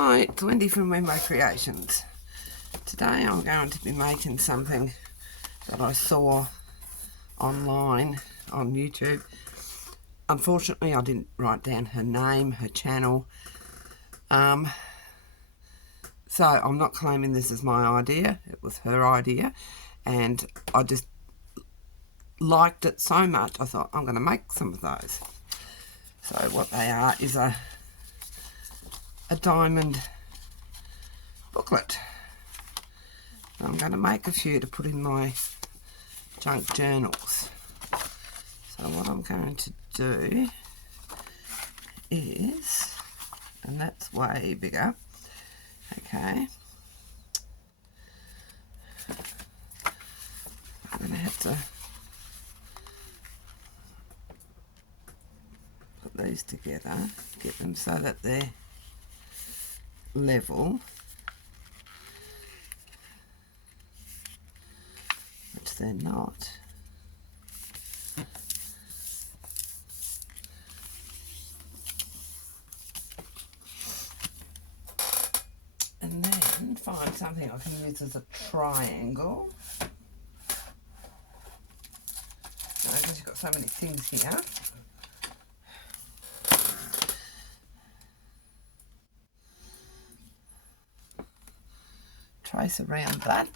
Hi, it's Wendy from Rainbow Creations. Today I'm going to be making something that I saw online on YouTube. Unfortunately, I didn't write down her name, her channel. So I'm not claiming this is my idea. It was her idea. And I just liked it so much, I thought I'm going to make some of those. So what they are is a diamond booklet. I'm going to make a few to put in my junk journals. So what I'm going to do is, and that's way bigger, okay, I'm going to have to put these together, get them so that they're level, which they're not. And then find something I can use as a triangle. Because you've got so many things here. Trace around that.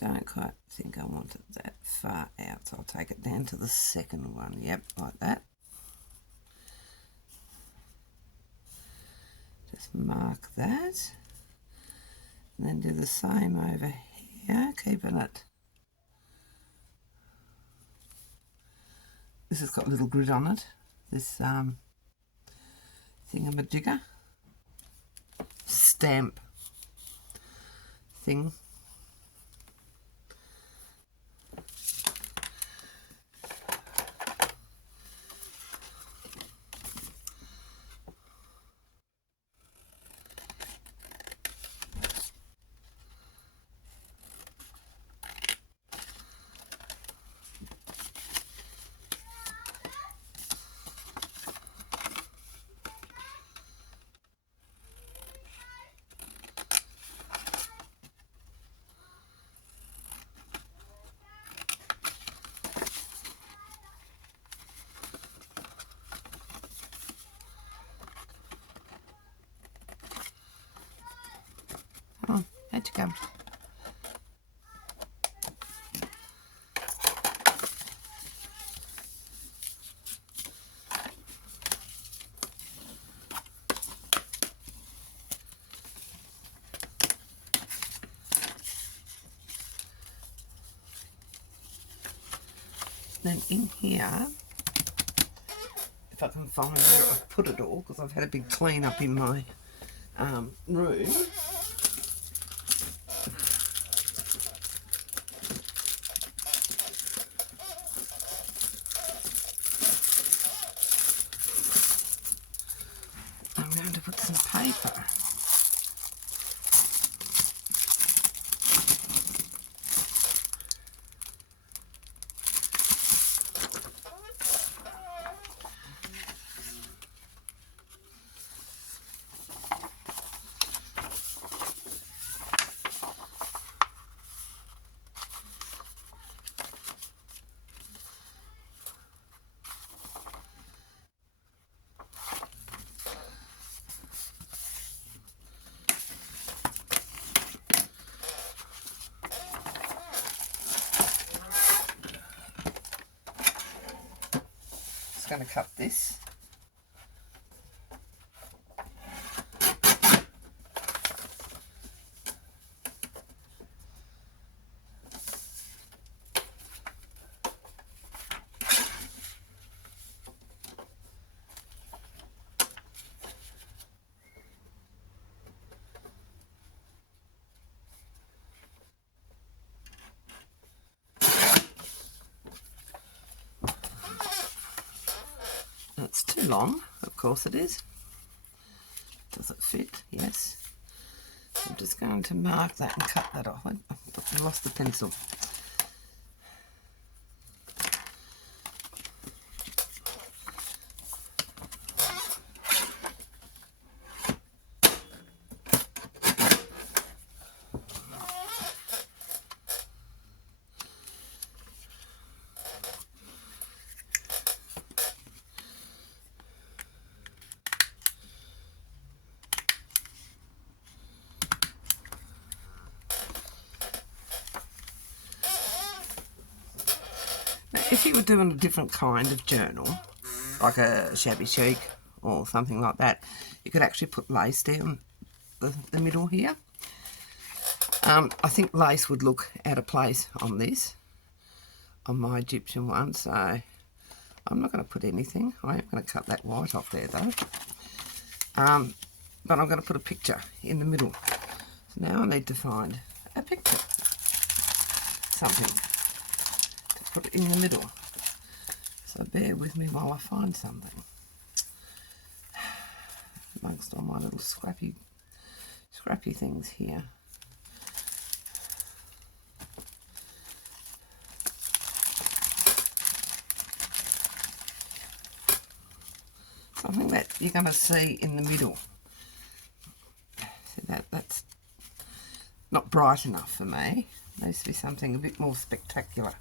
Don't quite think I want it that far out, so I'll take it down to the second one. Yep, like that. Just mark that. And then do the same over here, keeping it. This has got a little grid on it. This thingamajigger. Stamp thing. Oh, how'd you come? Then in here, if I can find where I've put it all, because I've had a big clean up in my room. I'm going to put some paper. Going to cut this. It's too long, of course it is. Does it fit? Yes. I'm just going to mark that and cut that off. I lost the pencil. if you were doing a different kind of journal, like a shabby chic or something like that, you could actually put lace down the middle here. I think lace would look out of place on this, on my Egyptian one, so I'm not going to put anything. I am going to cut that white off there though. But I'm going to put a picture in the middle. So now I need to find a picture, something to put in the middle. So bear with me while I find something amongst all my little scrappy things here. Something that you're going to see in the middle. See that's not bright enough for me. There needs to be something a bit more spectacular.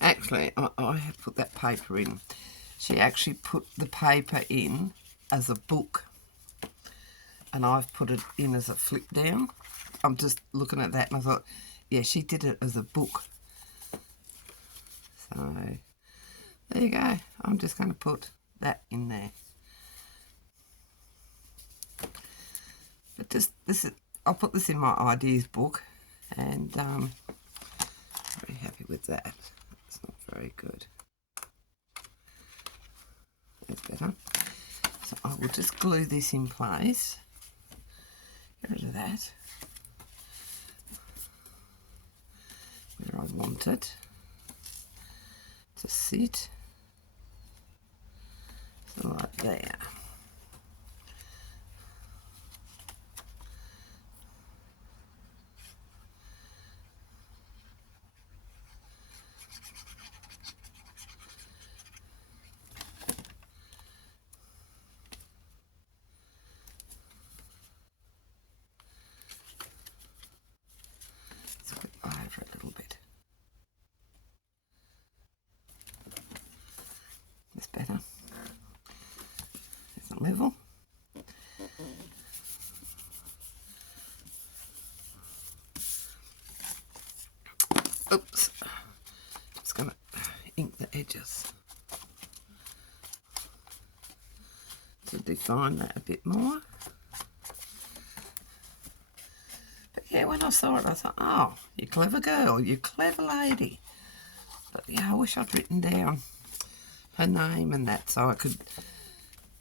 Actually, I have put that paper in. She actually put the paper in as a book, and I've put it in as a flip down. I'm just looking at that and I thought, yeah, she did it as a book. So there you go. I'm just going to put that in there. But just this is, I'll put this in my ideas book, and very happy with that. It's not very good. That's better. So I will just glue this in place. Get rid of that. Where I want it to sit. So like there. Over a little bit. That's better. Isn't level. Oops. Just gonna ink the edges to define that a bit more. Yeah, when I saw it, I thought, oh, you clever girl, you clever lady. But yeah, I wish I'd written down her name and that so I could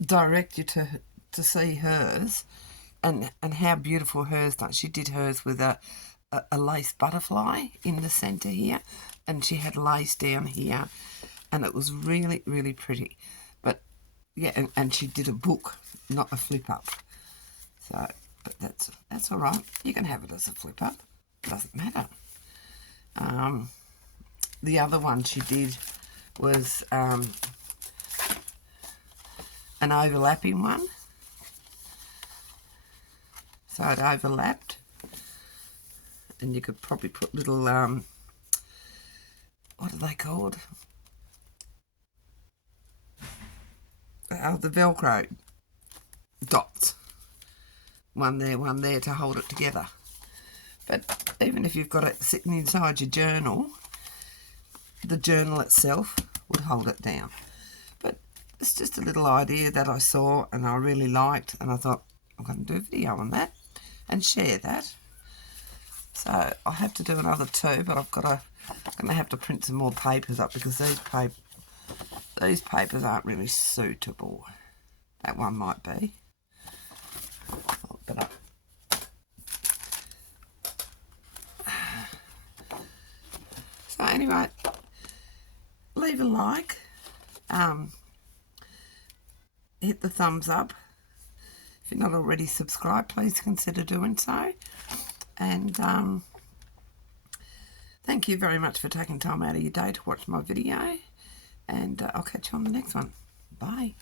direct you to see hers and how beautiful hers done. She did hers with a lace butterfly in the centre here, and she had lace down here, and it was really, really pretty. But yeah, and she did a book, not a flip up. So... but that's all right. You can have it as a flip up. Doesn't matter. The other one she did was an overlapping one. So it overlapped, and you could probably put little what are they called? The Velcro dots. One there to hold it together. But even if you've got it sitting inside your journal, the journal itself would hold it down. But it's just a little idea that I saw and I really liked, and I thought I'm going to do a video on that and share that. So I have to do another two, but I'm going to have to print some more papers up because these these papers aren't really suitable. That one might be. But so anyway, leave a like, hit the thumbs up. If you're not already subscribed, please consider doing so. And thank you very much for taking time out of your day to watch my video. And I'll catch you on the next one. Bye.